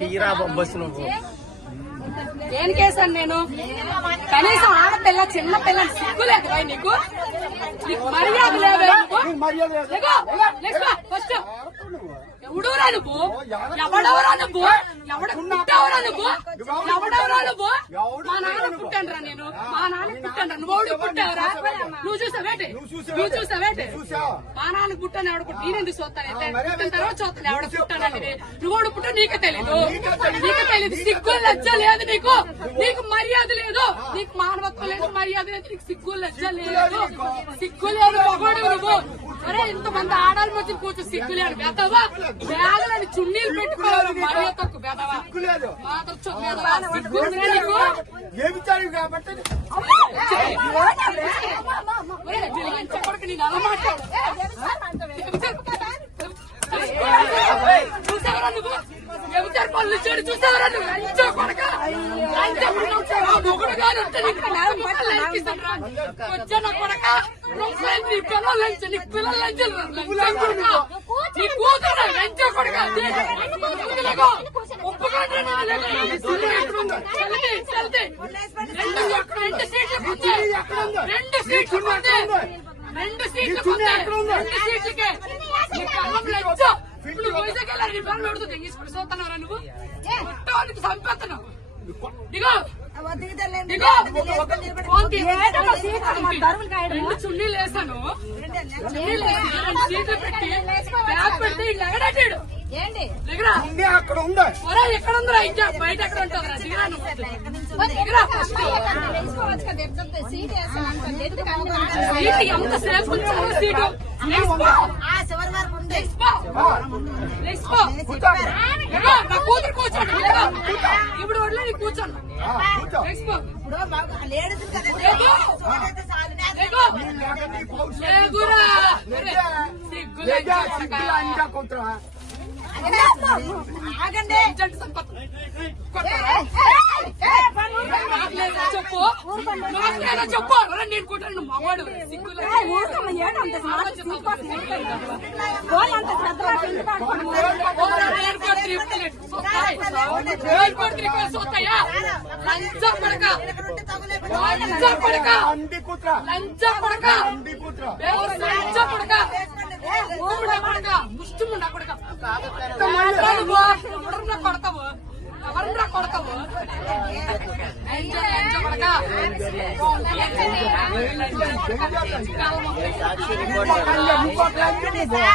తీరా బొబ్బస్ నువ్వు ఏం కేసాను నేను? కనీసం ఆడపిల్ల చిన్న పిల్లని సిగ్గులేదు భయ్ నీకు? మర్యాద లేదు. ఫస్ట్ ఎవడురా నువ్వు? ఎవడెవరా నువ్వు? ఎవడ పుట్టావరా నువ్వు? ఎవడెవరా నువ్వు? మా నాన్న పుట్టానురా నేను. మా నాన్న పుట్టాను. నువ్వు పుట్టావురా? నువ్వు చూసావేంటి? నువ్వు చూసావేంటి? మా నాన్న పుట్టాను. ఎవడ పుట్టి నేనెందుకు చూస్తానైతే? పుట్టిన తర్వాత చూస్తాను ఎవడ పుట్టానండి. నువ్వు పుట్టా నీకు తెలీదు. నీకు తెలీదు. సిగ్గు లజ్జ లేదు నీకు. నీకు మర్యాద లేదు. నీకు మానవత్వం లేదు, మర్యాద లేదు. నీకు సిగ్గు లజ్జ లేదు. సిగ్గు లేదు మగోడు నువ్వు. అరే ఇంతమంది ఆడాలి మధ్య కూర్చో సిగ్గు లేదు. బెదవా బ్యాగులని చున్నీలు పెట్టుకోవాలి. మర్యాద తక్కువ బెదవా మాత్రం సిగ్గు నీకు. చెప్పడానికి నేను అలా మాట్లాడు. చూసావరా నువ్వు? ఎవరు పనులు చూడు. చూసావరా నువ్వు? లంచో కొడక మొగుడు గారు వచ్చా నా కొడక. నీ పిల్లలు లంచ, నీ పిల్లలు లంచాలు నీ కూతురు లంచో కొడక. రెండు సీట్లు కూర్చాయి. రెండు సీట్లకే నువ్వు వైజాగ్ వెళ్ళాలి. నీ పనులు అడుగుతుంది తీసుకుని చూస్తున్నారా నువ్వు? నీకు చంపేస్తున్నావు. దిగో రెండు చున్నీలు వేసాను. చున్నీలు వేసి రెండు సీట్లు పెట్టి బ్యాగ్ పెట్టి ఎగడాటాడు. అక్కడ ఉందా? ఎక్కడ ఉందిరా? ఇంకా బయట ఎక్కడ ఉంటుందిరా? దిగరా నువ్వు. దిగరా ఫస్ట్. సీటు ఎంతసేపు ఉంచావు? సీటు నా కూతురు కూర్చోండి. ఇప్పుడు వడ్లే నీ కూర్చోండి. చెప్పు చెప్పు. నేను కూర్చొని మగవాడు సిగ్గులు చూస్తాయా? లంచ పడక లంచ పడక లంచ పడక లంచ పడక ముష్టిముండా కొడక. ఎవరన్నా కొడతావు? ఎవరన్నా కొడతావు? లంచ పడక